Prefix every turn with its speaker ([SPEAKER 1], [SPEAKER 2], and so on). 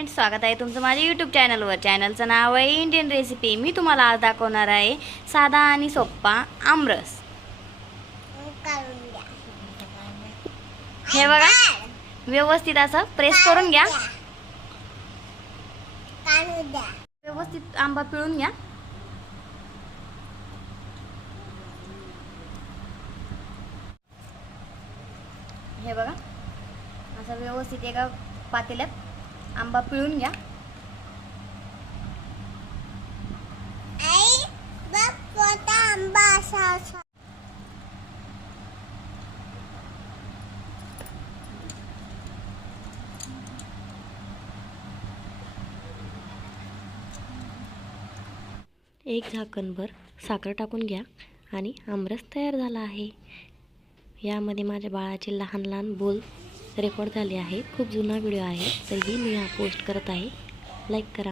[SPEAKER 1] Friends स्वागत आहे तुमचं माझ्या यूट्यूब चॅनलवर चॅनलचं नाव आहे इंडियन रेसिपी मी तुम्हाला आज दाखवणार आहे साधा आणि सोप्पा आमरस. हे बघा. व्यवस्थित असं प्रेस करून घ्या. व्यवस्थित आंबा पिळून घ्या. हे बघा. असं व्यवस्थित एका पातेल्यात आंबा पिळून घ्या.
[SPEAKER 2] आंबा असा असा.
[SPEAKER 3] एक झाकणभर साखर टाकून घ्या आणि आमरस तयार झाला आहे. यामध्ये माझ्या बाळाचे लहान लहान बोल रेकॉर्ड झाले आहे खूप जुना व्हिडिओ आहे. तरीही मी हा पोस्ट करत आहे. लाईक करा.